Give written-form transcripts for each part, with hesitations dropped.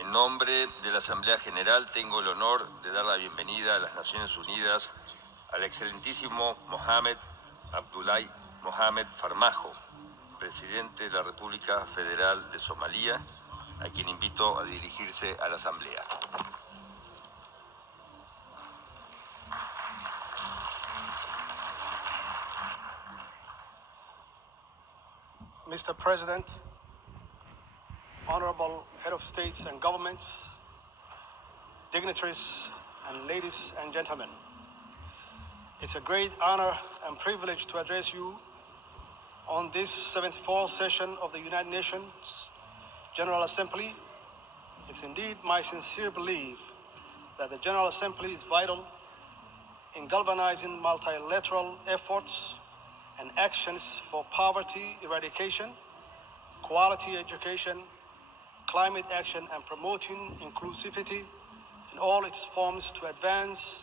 En nombre de la Asamblea General tengo el honor de dar la bienvenida a las Naciones Unidas al excelentísimo Mohamed Abdullahi Mohamed Farmajo, presidente de la República Federal de Somalia, a quien invito a dirigirse a la Asamblea. Mr. President, honorable head of states and governments, dignitaries, and ladies and gentlemen, it's a great honor and privilege to address you on this 74th session of the United Nations General Assembly. It's indeed my sincere belief that the General Assembly is vital in galvanizing multilateral efforts and actions for poverty eradication, quality education, climate action, and promoting inclusivity in all its forms to advance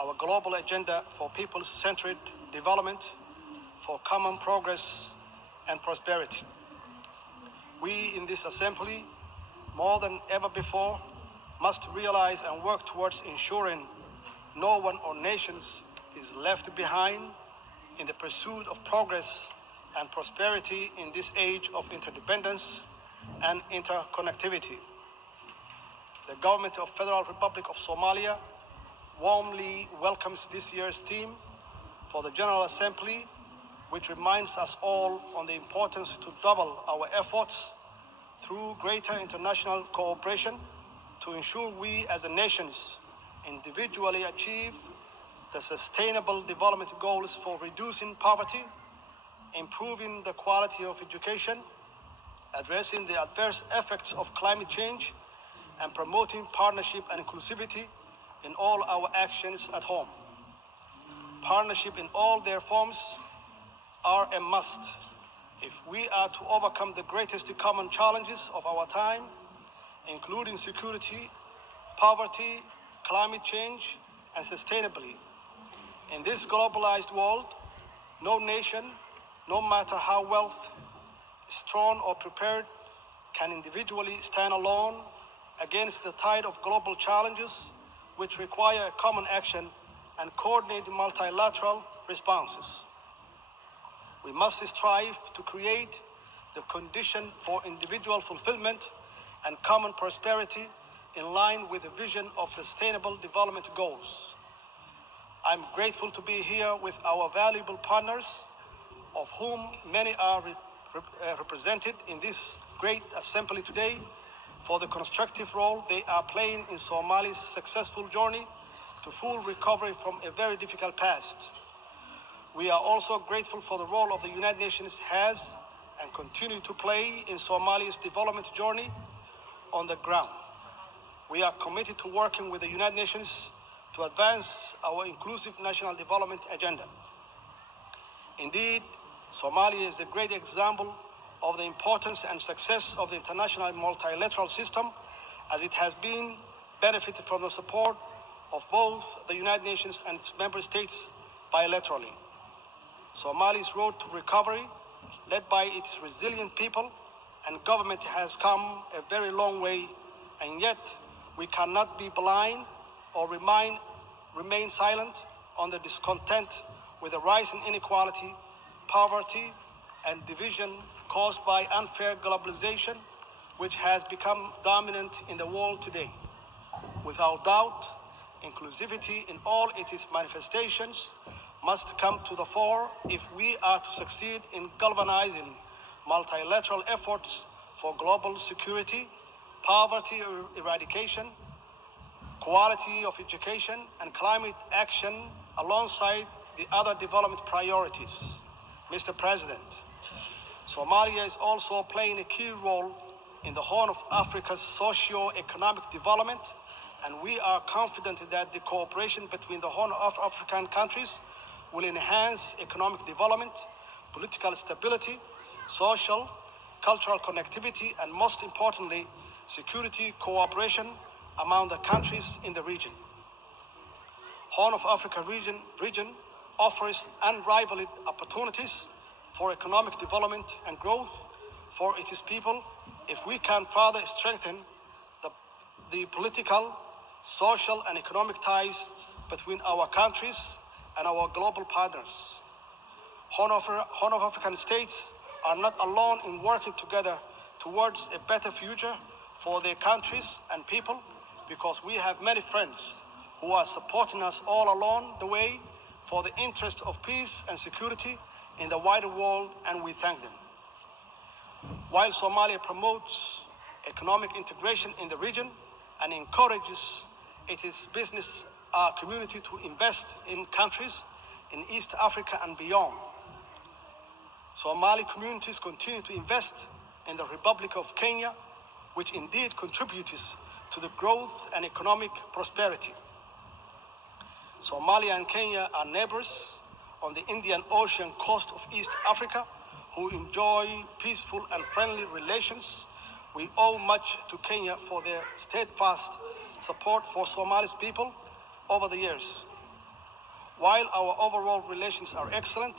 our global agenda for people-centered development, for common progress and prosperity. We in this assembly, more than ever before, must realize and work towards ensuring no one or nations is left behind in the pursuit of progress and prosperity in this age of interdependence and interconnectivity. The government of Federal Republic of Somalia warmly welcomes this year's theme for the General Assembly, which reminds us all on the importance to double our efforts through greater international cooperation to ensure we as a nations individually achieve the sustainable development goals for reducing poverty, improving the quality of education, addressing the adverse effects of climate change, and promoting partnership and inclusivity in all our actions at home. Partnership in all their forms are a must if we are to overcome the greatest common challenges of our time, including security, poverty, climate change, and sustainability. In this globalized world, no nation, no matter how strong or prepared, can individually stand alone against the tide of global challenges which require common action and coordinated multilateral responses. We must strive to create the condition for individual fulfillment and common prosperity in line with the vision of sustainable development goals. I'm grateful to be here with our valuable partners, of whom many are represented in this great assembly today, for the constructive role they are playing in Somalia's successful journey to full recovery from a very difficult past. We are also grateful for the role of the United Nations has and continue to play in Somalia's development journey on the ground. We are committed to working with the United Nations to advance our inclusive national development agenda. Indeed, Somalia is a great example of the importance and success of the international multilateral system, as it has been benefited from the support of both the United Nations and its member states bilaterally. Somalia's road to recovery, led by its resilient people and government, has come a very long way, and yet we cannot be blind or remain silent on the discontent with the rise in inequality, poverty, and division caused by unfair globalization, which has become dominant in the world today. Without doubt, inclusivity in all its manifestations must come to the fore if we are to succeed in galvanizing multilateral efforts for global security, poverty eradication, quality of education, and climate action alongside the other development priorities. Mr. President, Somalia is also playing a key role in the Horn of Africa's socio-economic development, and we are confident that the cooperation between the Horn of African countries will enhance economic development, political stability, social, cultural connectivity, and most importantly, security cooperation among the countries in the region. Horn of Africa region offers unrivaled opportunities for economic development and growth for its people if we can further strengthen the the political, social, and economic ties between our countries and our global partners. Horn of African states are not alone in working together towards a better future for their countries and people, because we have many friends who are supporting us all along the way for the interest of peace and security in the wider world, and we thank them. While Somalia promotes economic integration in the region and encourages its business community to invest in countries in East Africa and beyond, Somali communities continue to invest in the Republic of Kenya, which indeed contributes to the growth and economic prosperity. Somalia and Kenya are neighbors on the Indian Ocean coast of East Africa who enjoy peaceful and friendly relations. We owe much to Kenya for their steadfast support for Somali's people over the years. While our overall relations are excellent,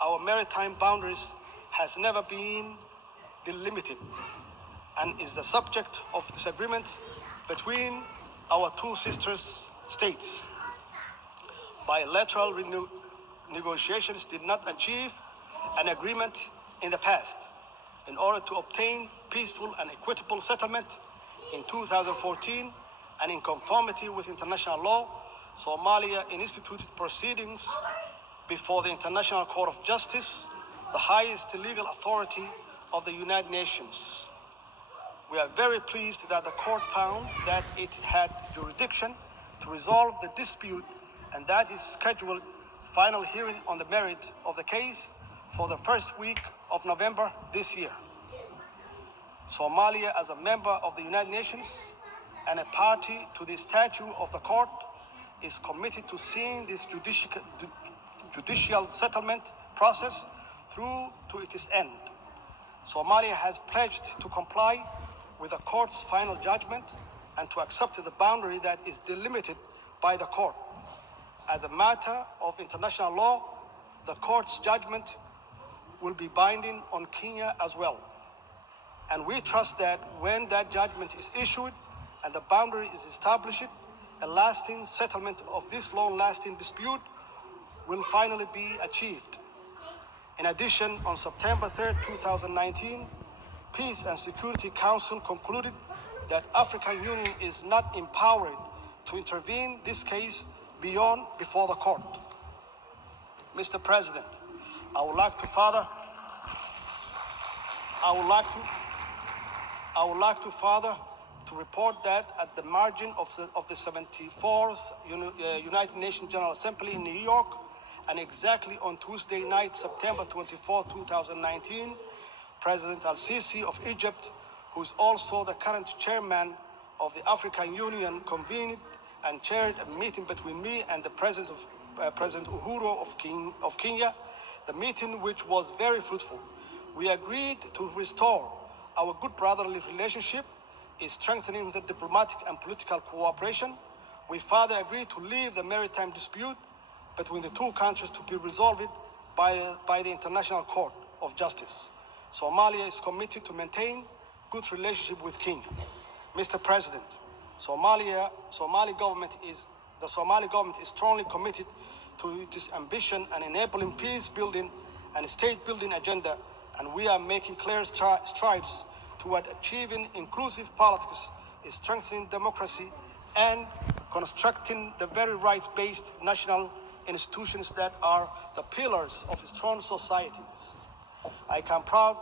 our maritime boundaries has never been delimited and is the subject of disagreement between our two sister states. Bilateral negotiations did not achieve an agreement in the past. In order to obtain peaceful and equitable settlement in 2014 and in conformity with international law, Somalia instituted proceedings before the International Court of Justice, the highest legal authority of the United Nations. We are very pleased that the court found that it had jurisdiction to resolve the dispute, and that is scheduled final hearing on the merit of the case for the first week of November this year. Somalia, as a member of the United Nations and a party to the statute of the court, is committed to seeing this judicial settlement process through to its end. Somalia has pledged to comply with the court's final judgment and to accept the boundary that is delimited by the court. As a matter of international law, the court's judgment will be binding on Kenya as well. And we trust that when that judgment is issued and the boundary is established, a lasting settlement of this long-lasting dispute will finally be achieved. In addition, on September 3rd, 2019, Peace and Security Council concluded that African Union is not empowered to intervene this case before the court. Mr. President, I would like to further to report that at the margin of the 74th United Nations General Assembly in New York, and exactly on Tuesday night, September 24, 2019, President Al-Sisi of Egypt, who is also the current chairman of the African Union, convened and chaired a meeting between me and the President Uhuru of Kenya, the meeting which was very fruitful. We agreed to restore our good brotherly relationship, strengthening the diplomatic and political cooperation. We further agreed to leave the maritime dispute between the two countries to be resolved by the International Court of Justice. Somalia is committed to maintain good relationship with Kenya. Mr. President, the Somali government is strongly committed to its ambition and enabling peace building and state building agenda, and we are making clear strides toward achieving inclusive politics, strengthening democracy, and constructing the very rights-based national institutions that are the pillars of strong societies. I am proud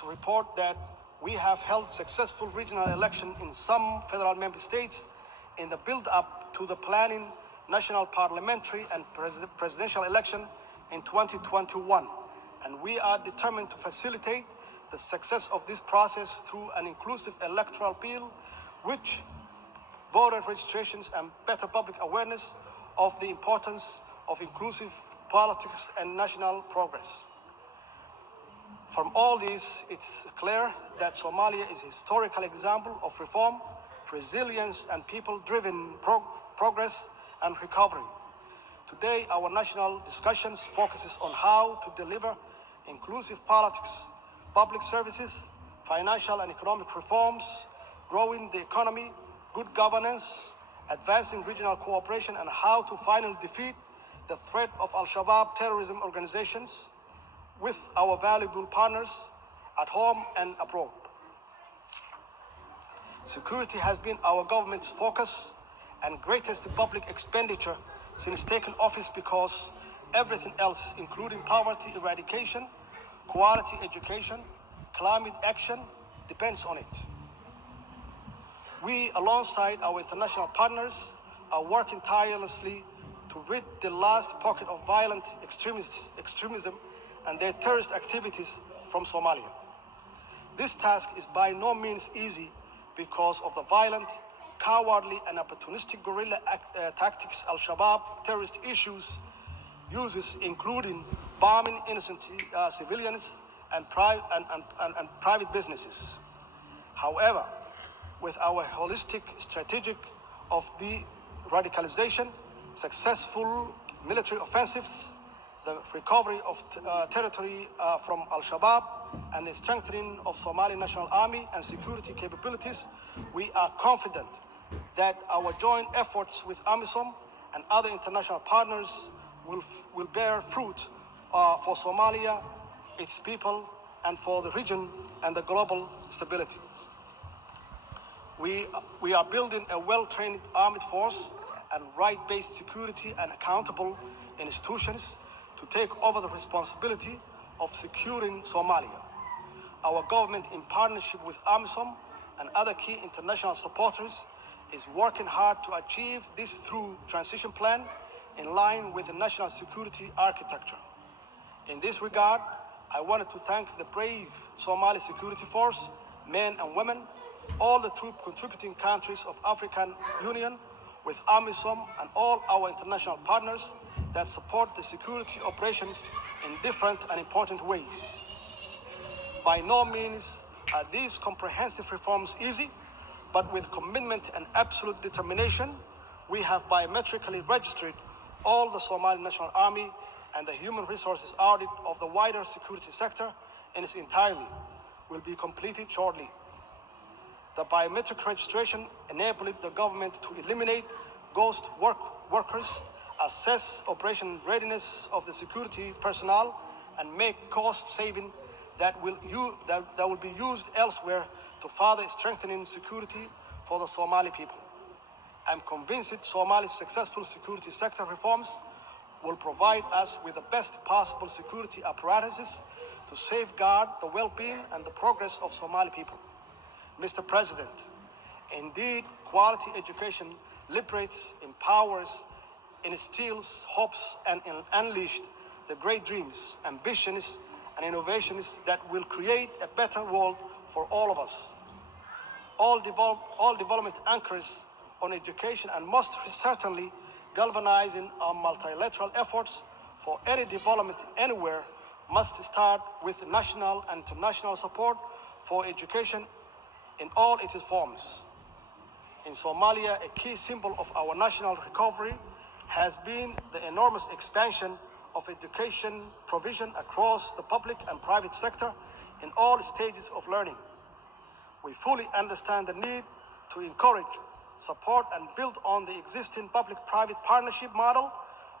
to report that we have held successful regional elections in some federal member states in the build-up to the planning national parliamentary and presidential election in 2021. And we are determined to facilitate the success of this process through an inclusive electoral bill, which voter registrations and better public awareness of the importance of inclusive politics and national progress. From all this, it's clear that Somalia is a historical example of reform, resilience, and people-driven progress and recovery. Today, our national discussions focuses on how to deliver inclusive politics, public services, financial and economic reforms, growing the economy, good governance, advancing regional cooperation, and how to finally defeat the threat of Al-Shabaab terrorism organizations with our valuable partners at home and abroad. Security has been our government's focus and greatest public expenditure since taking office because everything else, including poverty eradication, quality education, climate action, depends on it. We, alongside our international partners, are working tirelessly to rid the last pocket of violent extremism and their terrorist activities from Somalia. This task is by no means easy because of the violent, cowardly, and opportunistic guerrilla tactics Al-Shabaab terrorist uses, including bombing innocent civilians and private businesses. However, with our holistic strategy of de-radicalization, successful military offensives, the recovery of territory from Al-Shabaab, and the strengthening of Somali National Army and security capabilities, we are confident that our joint efforts with AMISOM and other international partners will bear fruit for Somalia, its people, and for the region and the global stability. We are building a well-trained armed force and right-based security and accountable institutions to take over the responsibility of securing Somalia. Our government, in partnership with AMISOM and other key international supporters, is working hard to achieve this through transition plan in line with the national security architecture. In this regard, I wanted to thank the brave Somali Security Force, men and women, all the troop contributing countries of African Union, with AMISOM and all our international partners that support the security operations in different and important ways. By no means are these comprehensive reforms easy, but with commitment and absolute determination, we have biometrically registered all the Somali National Army and the human resources audit of the wider security sector in its entirety will be completed shortly. The biometric registration enabled the government to eliminate ghost workers, assess operation readiness of the security personnel, and make cost saving that will be used elsewhere to further strengthening security for the Somali people. I'm convinced Somalia's successful security sector reforms will provide us with the best possible security apparatuses to safeguard the well-being and the progress of Somali people. Mr. President, indeed, quality education liberates, empowers, instills hopes, and unleashed the great dreams, ambitions, and innovations that will create a better world for all of us. All development anchors on education and most certainly galvanizing our multilateral efforts for any development anywhere must start with national and international support for education in all its forms. In Somalia, a key symbol of our national recovery has been the enormous expansion of education provision across the public and private sector in all stages of learning. We fully understand the need to encourage, support, and build on the existing public-private partnership model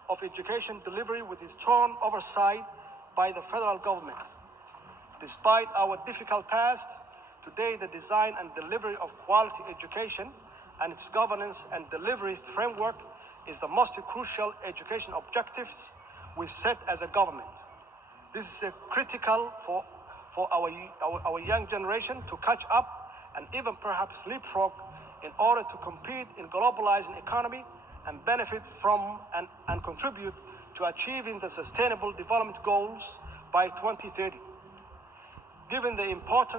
of education delivery with its strong oversight by the federal government. Despite our difficult past, today the design and delivery of quality education and its governance and delivery framework is the most crucial education objectives we set as a government. This is critical for our young generation to catch up and even perhaps leapfrog in order to compete in globalizing economy and benefit from and contribute to achieving the sustainable development goals by 2030. Given the importance